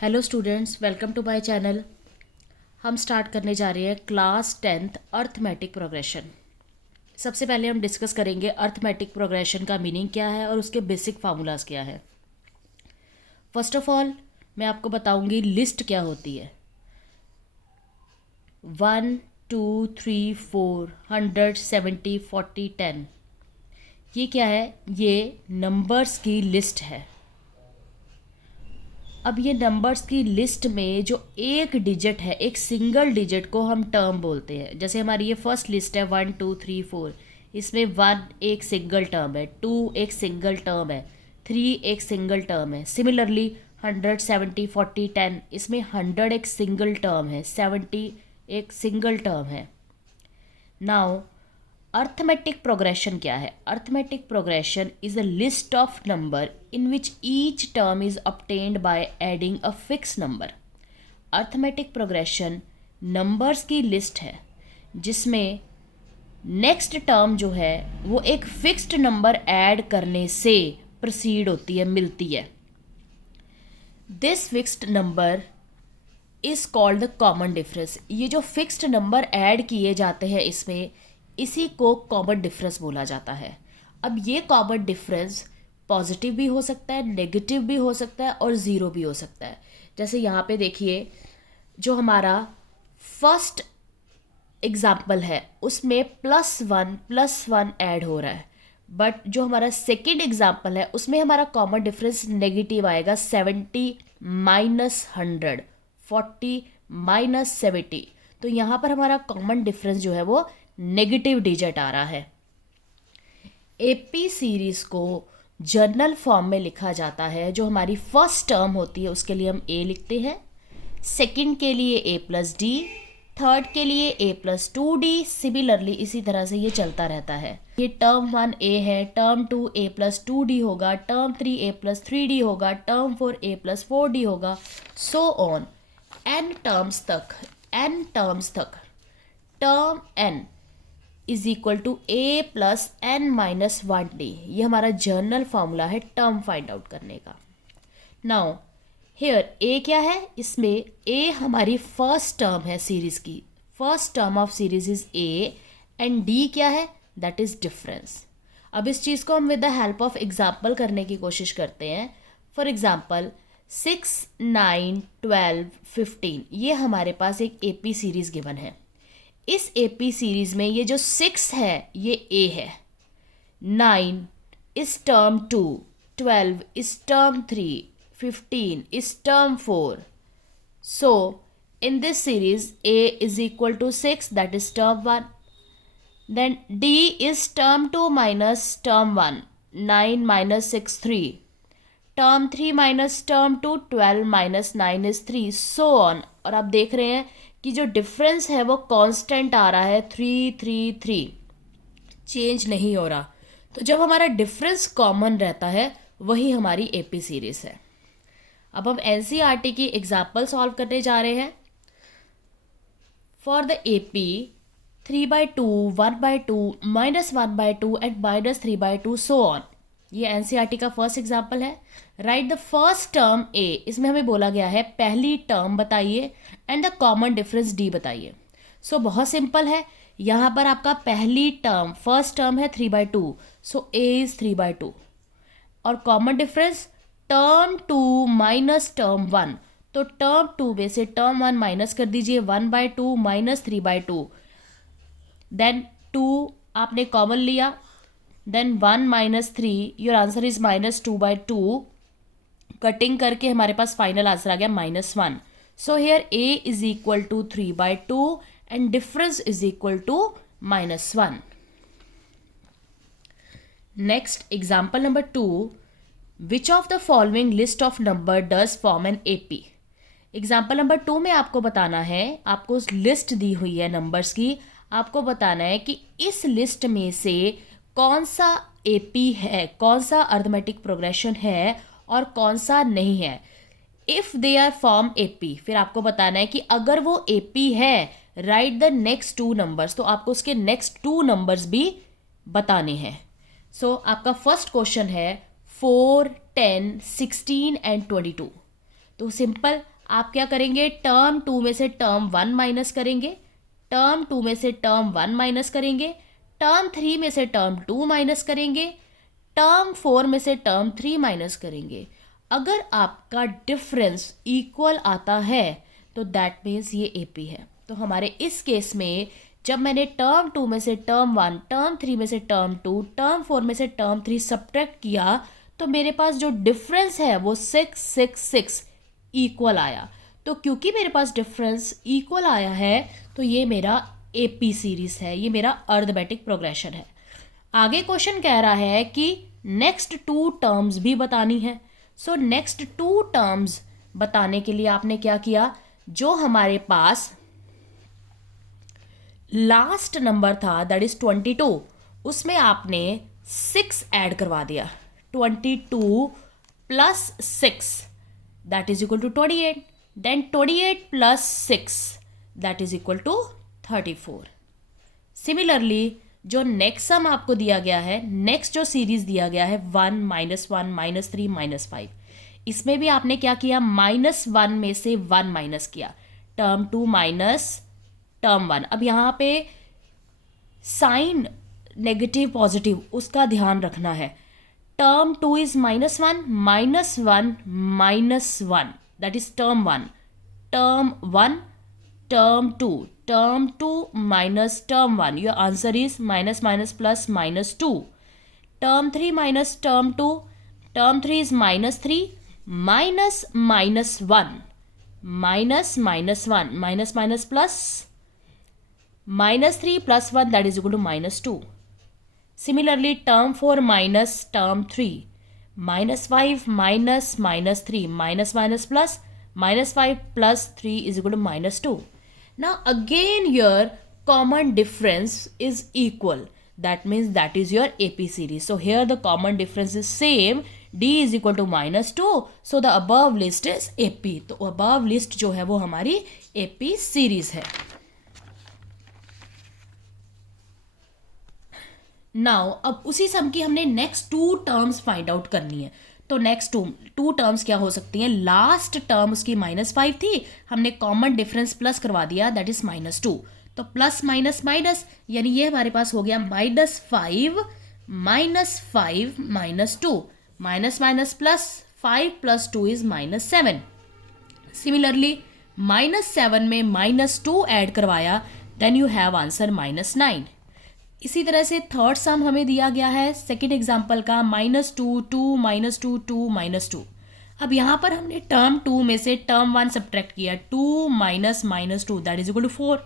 Hello students, welcome to my channel. हम start करने जा रहे हैं क्लास 10th अर्थमेटिक प्रोग्रेशन। सबसे पहले हम डिस्कस करेंगे अर्थमेटिक प्रोग्रेशन का मीनिंग क्या है और उसके बेसिक फार्मूलाज क्या है। फर्स्ट ऑफ ऑल मैं आपको बताऊंगी लिस्ट क्या होती है। 1 2 3 4 100 70 40 10, ये क्या है? ये नंबर्स की लिस्ट है। अब ये नंबर्स की लिस्ट में जो एक डिजिट है, एक सिंगल डिजिट को हम टर्म बोलते हैं। जैसे हमारी ये फर्स्ट लिस्ट है 1 2 3 4, इसमें 1 एक सिंगल टर्म है, 2 एक सिंगल टर्म है, 3 एक सिंगल टर्म है। सिमिलरली 100 70 40 10, इसमें 100 एक सिंगल टर्म है, 70 एक सिंगल टर्म है। नाउ अर्थमेटिक प्रोग्रेशन क्या है? Arithmetic progression is a list of number in which each term is obtained by adding a fix number. Arithmetic progression numbers की list है जिसमें नेक्स्ट टर्म जो है वो एक फिक्स्ड नंबर ऐड करने से प्रोसीड होती है, मिलती है। This fixed number is called the common difference. ये जो फिक्स्ड नंबर ऐड किए जाते हैं इसमें, इसी को कॉमन डिफरेंस बोला जाता है। अब ये कॉमन डिफरेंस पॉजिटिव भी हो सकता है, नेगेटिव भी हो सकता है और ज़ीरो भी हो सकता है। जैसे यहाँ पे देखिए, जो हमारा फर्स्ट एग्जाम्पल है उसमें +1 ऐड हो रहा है, बट जो हमारा सेकेंड एग्जाम्पल है उसमें हमारा कॉमन डिफरेंस नेगेटिव आएगा। 70 माइनस 100, 40 माइनस 70, तो यहाँ पर हमारा कॉमन डिफरेंस जो है वो नेगेटिव डिजिट आ रहा है। एपी सीरीज को जर्नल फॉर्म में लिखा जाता है। जो हमारी फर्स्ट टर्म होती है उसके लिए हम ए लिखते हैं, सेकंड के लिए a+d, थर्ड के लिए a+2d। सिमिलरली इसी तरह से ये चलता रहता है। ये टर्म 1 a है, टर्म 2 a+2d होगा, टर्म 3 a+3d होगा, टर्म 4 a+4d होगा, सो ऑन n टर्म्स तक term n is equal to a+n-1d। ये हमारा जर्नल फॉर्मूला है टर्म फाइंड आउट करने का। नाउ हियर a क्या है? इसमें a हमारी फर्स्ट टर्म है सीरीज की, first term of series is a, and d क्या है? That is difference. अब इस चीज़ को हम with the help of example करने की कोशिश करते हैं। फॉर एग्जाम्पल 6 9 12 15, ये हमारे पास एक AP सीरीज गिवन है। इस AP सीरीज में ये जो 6 है ये A है, 9 इस टर्म 2, 12 इस टर्म 3, 15 इस term 4। So in this series A is equal to 6, that is term 1. Then D is term 2 minus term 1, 9 minus 6 3, term 3 minus term 2, 12 minus 9 is 3, so on। और आप देख रहे हैं कि जो डिफरेंस है वो कांस्टेंट आ रहा है, 3 3 3, चेंज नहीं हो रहा। तो जब हमारा डिफरेंस कॉमन रहता है वही हमारी एपी सीरीज है। अब हम एनसीईआरटी की एग्जाम्पल सॉल्व करने जा रहे हैं। For the AP 3/2, 1/2, -1/2 and -3/2, so on. ये एनसीईआरटी का फर्स्ट एग्जाम्पल है। राइट द फर्स्ट टर्म ए, इसमें हमें बोला गया है पहली टर्म बताइए and the common difference D बताइए। सो बहुत सिंपल है, यहाँ पर आपका पहली टर्म फर्स्ट टर्म है 3/2, सो ए इज 3/2, और common difference term 2 minus term 1, तो टर्म 2 में से टर्म 1 माइनस कर दीजिए, 1/2 माइनस 3/2, देन 2 आपने कॉमन लिया, then 1 minus 3, your answer is -2/2। Cutting करके हमारे पास फाइनल आंसर आ गया -1। So here a is equal to 3/2 and difference is equal to -1। Next example number 2, which of the following list of number does form an AP। Example number 2 में आपको बताना है, आपको लिस्ट दी हुई है नंबर्स की, आपको बताना है कि इस लिस्ट में से कौन सा AP है, कौन सा अर्थमेटिक प्रोग्रेशन है और कौन सा नहीं है। If they are form AP, फिर आपको बताना है कि अगर वो AP है, राइट द नेक्स्ट 2 नंबर्स, तो आपको उसके नेक्स्ट 2 नंबर्स भी बताने हैं। सो आपका फर्स्ट क्वेश्चन है 4 10 16 एंड 22। तो सिंपल आप क्या करेंगे, टर्म 2 में से टर्म 1 माइनस करेंगे, टर्म 2 में से टर्म 1 माइनस करेंगे, टर्म 3 में से टर्म 2 माइनस करेंगे, टर्म 4 में से टर्म 3 माइनस करेंगे। अगर आपका डिफरेंस इक्वल आता है तो दैट मीन्स ये एपी है। तो हमारे इस केस में जब मैंने टर्म 2 में से टर्म 1, टर्म 3 में से टर्म 2, टर्म 4 में से टर्म 3 सब्ट्रैक्ट किया तो मेरे पास जो डिफरेंस है वो 6 6 6 इक्वल आया। तो क्योंकि मेरे पास डिफरेंस इक्वल आया है तो ये मेरा एपी सीरीज है, ये मेरा अरिथमेटिक प्रोग्रेशन है। आगे क्वेश्चन कह रहा है कि नेक्स्ट 2 टर्म्स भी बतानी है। सो नेक्स्ट 2 टर्म्स बताने के लिए आपने क्या किया, जो हमारे पास लास्ट नंबर था दैट इज 22, उसमें आपने 6 ऐड करवा दिया। 22 plus 6 that is equal to 28, then 28 plus 6 that is equal to 34। Similarly जो नेक्स्ट सम आपको दिया गया है, नेक्स्ट जो सीरीज दिया गया है 1 -1 -3 -5, इसमें भी आपने क्या किया, -1 में से 1 माइनस किया, टर्म 2 माइनस टर्म 1। अब यहाँ पे साइन नेगेटिव पॉजिटिव उसका ध्यान रखना है। Term 2 is -1 -1 that is term 1, term 1 term 2, term 2 minus term 1, your answer is minus minus plus -2, term 3 minus term 2, term 3 is -3 minus -1 minus -1 minus minus plus -3 plus 1 that is equal to -2। Similarly term 4 minus term 3, -5 minus -3 minus minus plus -5 plus 3 is equal to -2. Now again your common difference is equal. That means that is your AP series. So here the common difference is same. D is equal to -2. So the above list is AP. तो above list जो है वो हमारी AP series है। Now अब उसी सम की हमने नेक्स्ट 2 टर्म्स फाइंड आउट करनी है। तो नेक्स्ट टू टर्म्स क्या हो सकती हैं, लास्ट टर्म उसकी -5 थी, हमने कॉमन डिफरेंस प्लस करवा दिया दैट इज -2। तो प्लस माइनस माइनस यानी ये हमारे पास हो गया -5 -2 minus minus plus 5 + 2 is -7। Similarly -7 में -2 ऐड करवाया देन यू हैव आंसर -9। इसी तरह से थर्ड सम हमें दिया गया है सेकेंड एग्जाम्पल का -2 2 -2 2 -2। अब यहाँ पर हमने टर्म 2 में से टर्म 1 सब्ट्रैक्ट किया, 2 minus -2 that is equal to 4।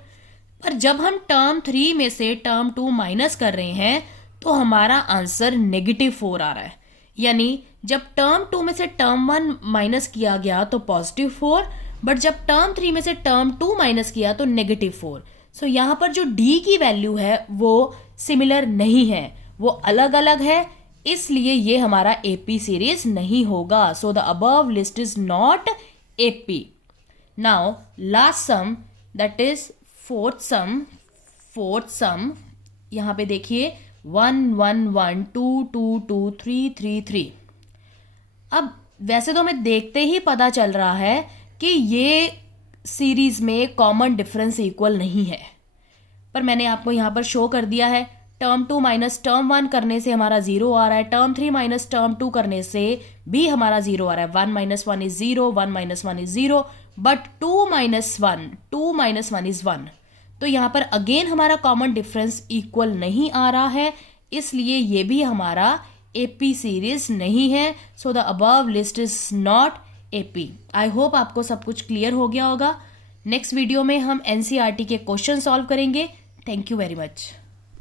पर जब हम टर्म 3 में से टर्म 2 माइनस कर रहे हैं तो हमारा आंसर -4 आ रहा है। यानी जब टर्म 2 में से टर्म 1 माइनस किया गया तो +4, बट जब टर्म 3 में से टर्म 2 माइनस किया तो -4। सो यहाँ पर जो D की वैल्यू है वो सिमिलर नहीं है, वो अलग अलग है, इसलिए ये हमारा AP सीरीज नहीं होगा। So the above list is not AP। Now last sum that is fourth sum यहाँ पे देखिए 1 1 1 2 2 2 3 3 3। अब वैसे तो हमें देखते ही पता चल रहा है कि ये सीरीज में कॉमन डिफरेंस इक्वल नहीं है, पर मैंने आपको यहाँ पर शो कर दिया है। टर्म 2 माइनस टर्म 1 करने से हमारा 0 आ रहा है, टर्म 3 माइनस टर्म 2 करने से भी हमारा 0 आ रहा है। 1 - 1 इज 0, 1 - 1 इज 0, बट 2 - 1 इज 1। तो यहाँ पर अगेन हमारा कॉमन डिफरेंस इक्वल नहीं आ रहा है, इसलिए ये भी हमारा AP सीरीज नहीं है। सो the above list is not AP। I hope आपको सब कुछ क्लियर हो गया होगा। नेक्स्ट वीडियो में हम NCERT के क्वेश्चन सॉल्व करेंगे। Thank you very much.